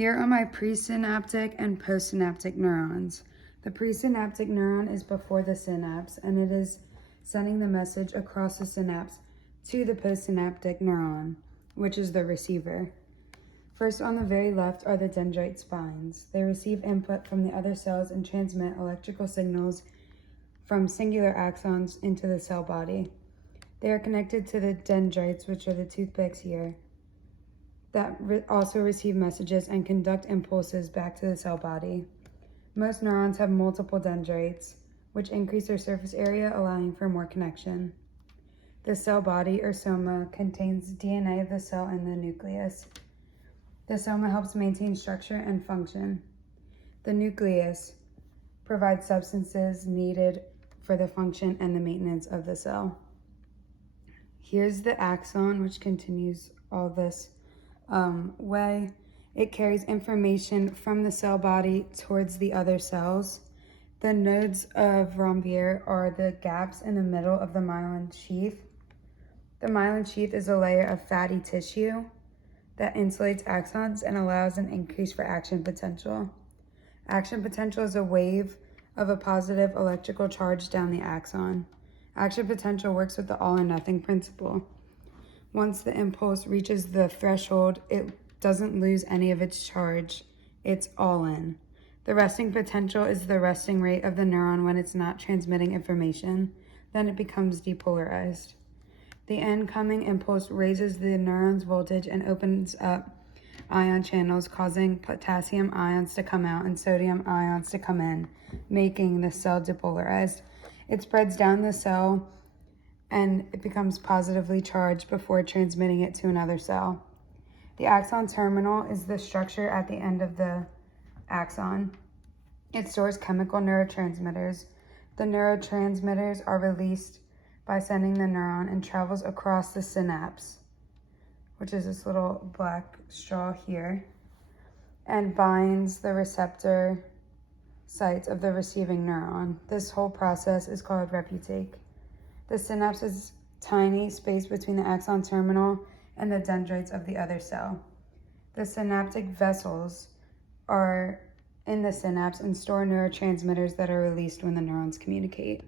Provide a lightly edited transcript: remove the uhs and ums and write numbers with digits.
Here are my presynaptic and postsynaptic neurons. The presynaptic neuron is before the synapse, and it is sending the message across the synapse to the postsynaptic neuron, which is the receiver. First, on the very left are the dendrite spines. They receive input from the other cells and transmit electrical signals from singular axons into the cell body. They are connected to the dendrites, which are the toothpicks here, that also receive messages and conduct impulses back to the cell body. Most neurons have multiple dendrites, which increase their surface area, allowing for more connection. The cell body, or soma, contains DNA of the cell and the nucleus. The soma helps maintain structure and function. The nucleus provides substances needed for the function and the maintenance of the cell. Here's the axon, which continues all this way. It carries information from the cell body towards the other cells. The nodes of Ranvier are the gaps in the middle of the myelin sheath. The myelin sheath is a layer of fatty tissue that insulates axons and allows an increase for action potential. Action potential is a wave of a positive electrical charge down the axon. Action potential works with the all or nothing principle. Once the impulse reaches the threshold, it doesn't lose any of its charge. It's all in. The resting potential is the resting rate of the neuron when it's not transmitting information. Then it becomes depolarized. The incoming impulse raises the neuron's voltage and opens up ion channels, causing potassium ions to come out and sodium ions to come in, making the cell depolarized. It spreads down the cell and it becomes positively charged before transmitting it to another cell. The axon terminal is the structure at the end of the axon. It stores chemical neurotransmitters. The neurotransmitters are released by sending the neuron and travels across the synapse, which is this little black straw here, and binds the receptor sites of the receiving neuron. This whole process is called reuptake. The synapse is tiny space between the axon terminal and the dendrites of the other cell. The synaptic vessels are in the synapse and store neurotransmitters that are released when the neurons communicate.